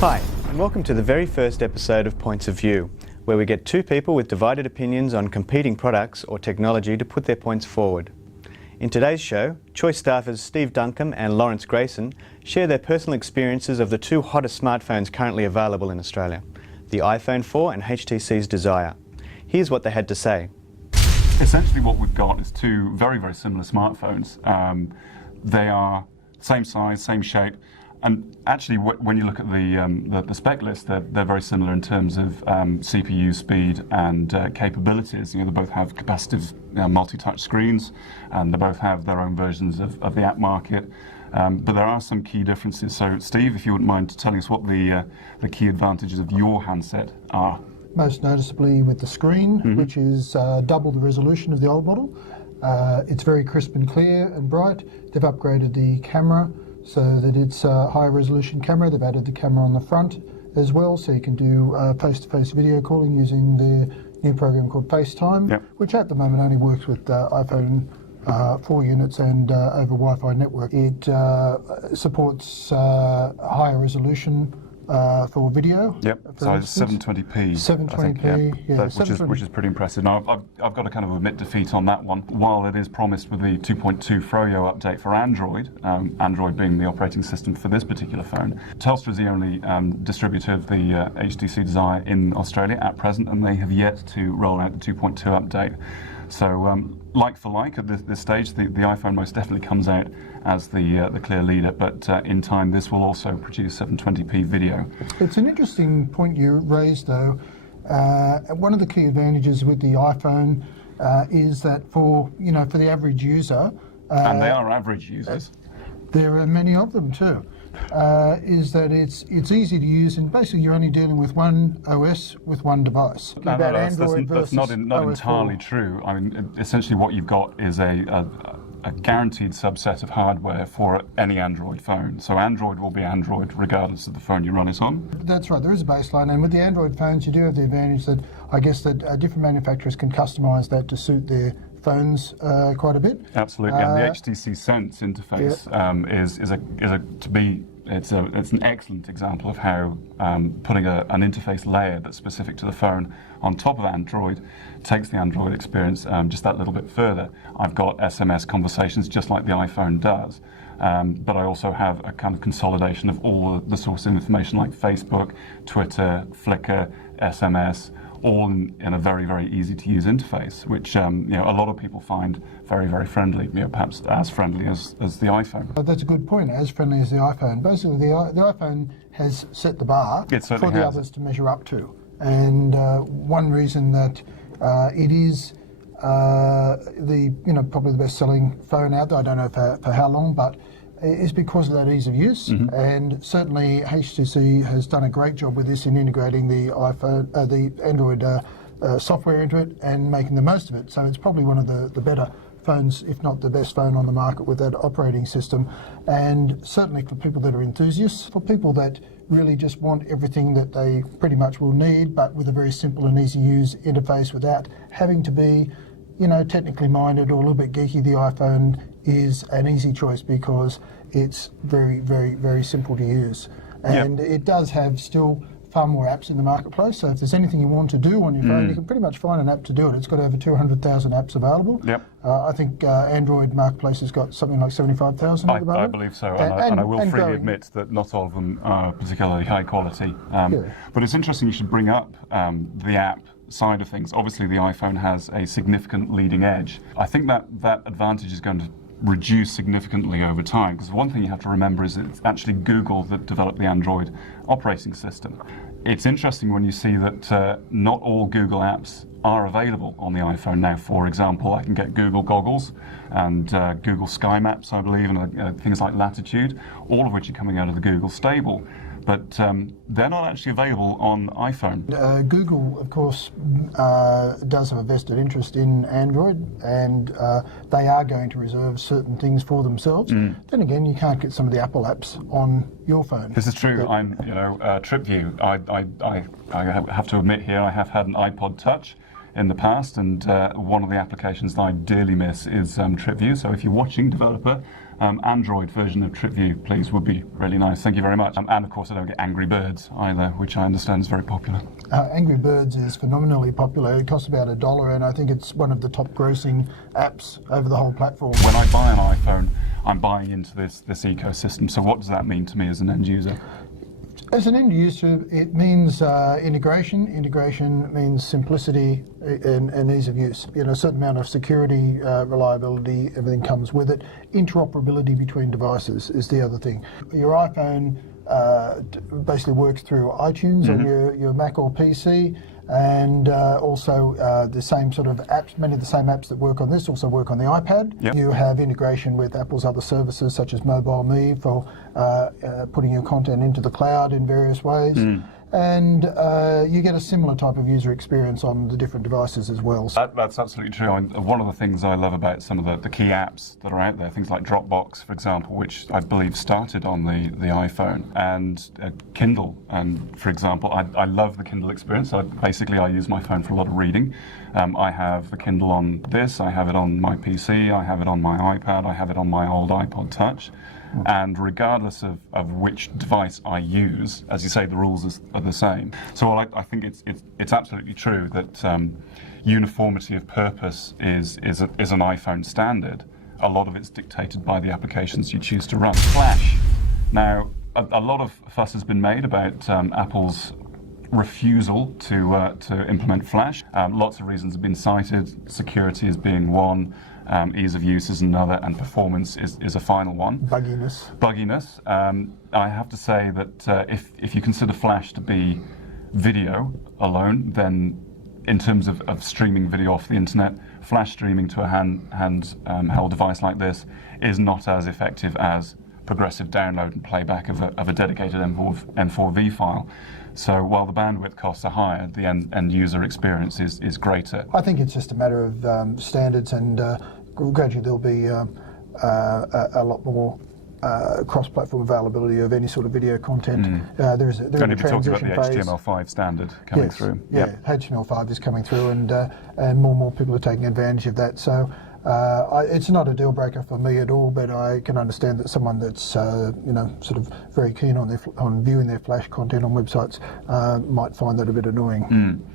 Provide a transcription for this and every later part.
Hi, and welcome to the very first episode of Points of View, where we get two people with divided opinions on competing products or technology to put their points forward. In today's show, Choice staffers Steve Duncombe and Lawrence Grayson share their personal experiences of the two hottest smartphones currently available in Australia, the iPhone 4 and HTC's Desire. Here's what they had to say. Essentially what we've got is two very, very similar smartphones. They are same size, same shape, and actually when you look at the spec list, they're very similar in terms of CPU speed and capabilities. You know, they both have capacitive multi-touch screens, and they both have their own versions of the app market. But there are some key differences. So Steve, if you wouldn't mind telling us what the key advantages of your handset are. Most noticeably with the screen, which is double the resolution of the old model. It's very crisp and clear and bright. They've upgraded the camera so that it's a higher resolution camera. They've added the camera on the front as well, so you can do face-to-face video calling using the new program called FaceTime, which at the moment only works with iPhone 4 units and over Wi-Fi network. It supports higher resolution for video. So it's 720p. 720p, which is pretty impressive. Now, I've got to kind of admit defeat on that one. While it is promised with the 2.2 Froyo update for Android, Android being the operating system for this particular phone, Telstra is the only distributor of the HTC Desire in Australia at present, and they have yet to roll out the 2.2 update. So, like for like at this stage, the iPhone most definitely comes out as the clear leader, but in time this will also produce 720p video. It's an interesting point you raised, though. One of the key advantages with the iPhone is that for the average user, and they are average users. There are many of them too. Is that it's easy to use, and basically you're only dealing with one OS with one device. That's not entirely true. I mean, essentially what you've got is a guaranteed subset of hardware for any Android phone. So Android will be Android regardless of the phone you run it on. That's right, there is a baseline, and with the Android phones you do have the advantage that I guess that different manufacturers can customise that to suit their phones quite a bit. Absolutely, and the HTC Sense interface it's an excellent example of how putting an interface layer that's specific to the phone on top of Android takes the Android experience just that little bit further. I've got SMS conversations just like the iPhone does, but I also have a kind of consolidation of all the source of information like Facebook, Twitter, Flickr, SMS, all in a very, very easy to use interface, which a lot of people find very, very friendly, perhaps as friendly as the iPhone. That's a good point, as friendly as the iPhone. Basically, the iPhone has set the bar for the others to measure up to. And one reason that it is probably the best-selling phone out there, I don't know for how long, but is because of that ease of use, and certainly HTC has done a great job with this in integrating the Android software into it and making the most of it. So it's probably one of the better phones, if not the best phone on the market with that operating system. And certainly for people that are enthusiasts, for people that really just want everything that they pretty much will need, but with a very simple and easy use interface without having to be technically minded or a little bit geeky, the iPhone is an easy choice because it's very, very, very simple to use. And it does have still far more apps in the marketplace, so if there's anything you want to do on your phone, you can pretty much find an app to do it. It's got over 200,000 apps available. I think Android Marketplace has got something like 75,000 at the moment. I believe so, and I will freely admit that not all of them are particularly high quality. But it's interesting you should bring up the app side of things. Obviously the iPhone has a significant leading edge. I think that advantage is going to reduce significantly over time, because one thing you have to remember is it's actually Google that developed the Android operating system. It's interesting when you see that not all Google apps are available on the iPhone now. For example, I can get Google Goggles and Google Sky Maps, I believe, and things like Latitude, all of which are coming out of the Google stable. But they're not actually available on iPhone. Google, of course, does have a vested interest in Android, and they are going to reserve certain things for themselves. Then again, you can't get some of the Apple apps on your phone. This is true. TripView. I have to admit here, I have had an iPod Touch. in the past, and one of the applications that I dearly miss is TripView. So if you're watching, developer, Android version of TripView, please, would be really nice. Thank you very much. And of course, I don't get Angry Birds either, which I understand is very popular. Angry Birds is phenomenally popular. It costs about $1, and I think it's one of the top grossing apps over the whole platform. When I buy an iPhone, I'm buying into this ecosystem. So what does that mean to me as an end user? As an end user, it means integration. Integration means simplicity and ease of use. You know, a certain amount of security, reliability, everything comes with it. Interoperability between devices is the other thing. Your iPhone basically works through iTunes on your Mac or PC, and also the same sort of apps, many of the same apps that work on this also work on the iPad. Yep. You have integration with Apple's other services such as MobileMe for putting your content into the cloud in various ways. And you get a similar type of user experience on the different devices as well. That's absolutely true. One of the things I love about some of the key apps that are out there, things like Dropbox, for example, which I believe started on the iPhone, and Kindle, and for example, I love the Kindle experience. Basically, I use my phone for a lot of reading. I have the Kindle on this, I have it on my PC, I have it on my iPad, I have it on my old iPod Touch. And regardless of which device I use, as you say, the rules are the same. So I think it's absolutely true that uniformity of purpose is an iPhone standard. A lot of it's dictated by the applications you choose to run. Flash. Now, a lot of fuss has been made about Apple's refusal to implement Flash. Lots of reasons have been cited. Security as being one. Ease of use is another, and performance is a final one. Bugginess. I have to say that if you consider Flash to be video alone, then in terms of streaming video off the internet, Flash streaming to a handheld device like this is not as effective as progressive download and playback of a dedicated M4V file. So while the bandwidth costs are higher, the end user experience is greater. I think it's just a matter of standards, and gradually there'll be a lot more cross-platform availability of any sort of video content. There's a transition phase. Talking about the HTML5 standard coming through. Yeah, HTML5 is coming through, and more and more people are taking advantage of that. So it's not a deal breaker for me at all, but I can understand that someone that's sort of very keen on viewing their Flash content on websites might find that a bit annoying.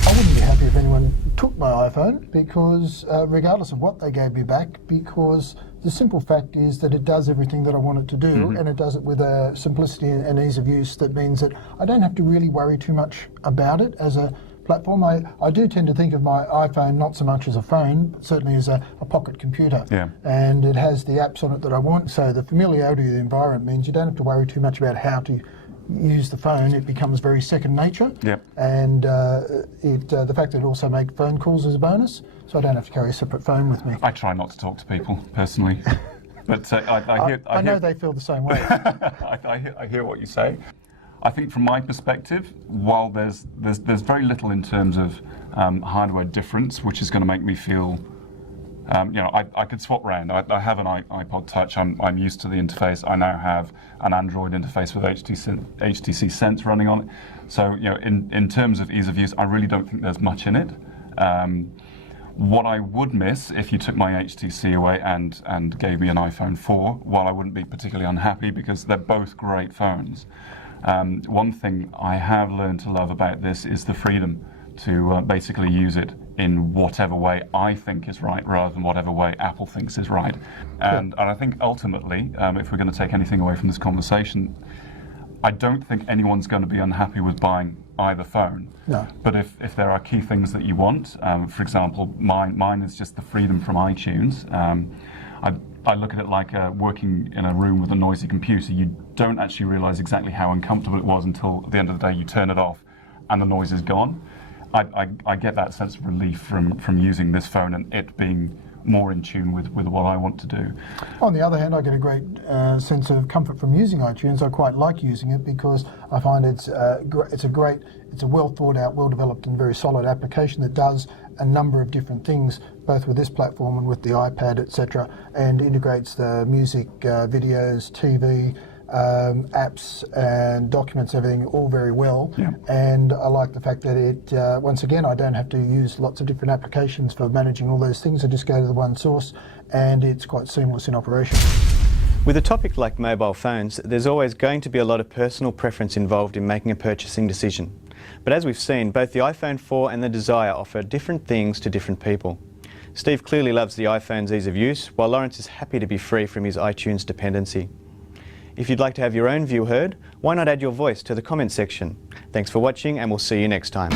I wouldn't be happy if anyone took my iPhone, because regardless of what they gave me back, because the simple fact is that it does everything that I want it to do, and it does it with a simplicity and ease of use that means that I don't have to really worry too much about it as a platform. I do tend to think of my iPhone not so much as a phone, but certainly as a pocket computer. Yeah. And it has the apps on it that I want, so the familiarity of the environment means you don't have to worry too much about how to use the phone. It becomes very second nature. Yep. And the fact that it also makes phone calls is a bonus, so I don't have to carry a separate phone with me. I try not to talk to people personally, but I know they feel the same way. I hear what you say. I think from my perspective, while there's very little in terms of hardware difference, which is going to make me feel, I could swap around. I have an iPod Touch. I'm used to the interface. I now have an Android interface with HTC Sense running on it. So in terms of ease of use, I really don't think there's much in it. What I would miss if you took my HTC away and gave me an iPhone 4, while I wouldn't be particularly unhappy because they're both great phones. One thing I have learned to love about this is the freedom to basically use it in whatever way I think is right rather than whatever way Apple thinks is right. And I think ultimately, if we're going to take anything away from this conversation, I don't think anyone's going to be unhappy with buying either phone. No. But if there are key things that you want, for example, mine is just the freedom from iTunes. I look at it like working in a room with a noisy computer. You don't actually realise exactly how uncomfortable it was until at the end of the day you turn it off and the noise is gone. I get that sense of relief from using this phone and it being more in tune with what I want to do. On the other hand, I get a great sense of comfort from using iTunes. I quite like using it because I find it's a well thought out, well developed and very solid application that does a number of different things, both with this platform and with the iPad, etc., and integrates the music, videos, TV, apps and documents, everything, all very well. Yeah. And I like the fact that it, once again, I don't have to use lots of different applications for managing all those things. I just go to the one source and it's quite seamless in operation. With a topic like mobile phones, there's always going to be a lot of personal preference involved in making a purchasing decision. But as we've seen, both the iPhone 4 and the Desire offer different things to different people. Steve clearly loves the iPhone's ease of use, while Lawrence is happy to be free from his iTunes dependency. If you'd like to have your own view heard, why not add your voice to the comment section? Thanks for watching, and we'll see you next time.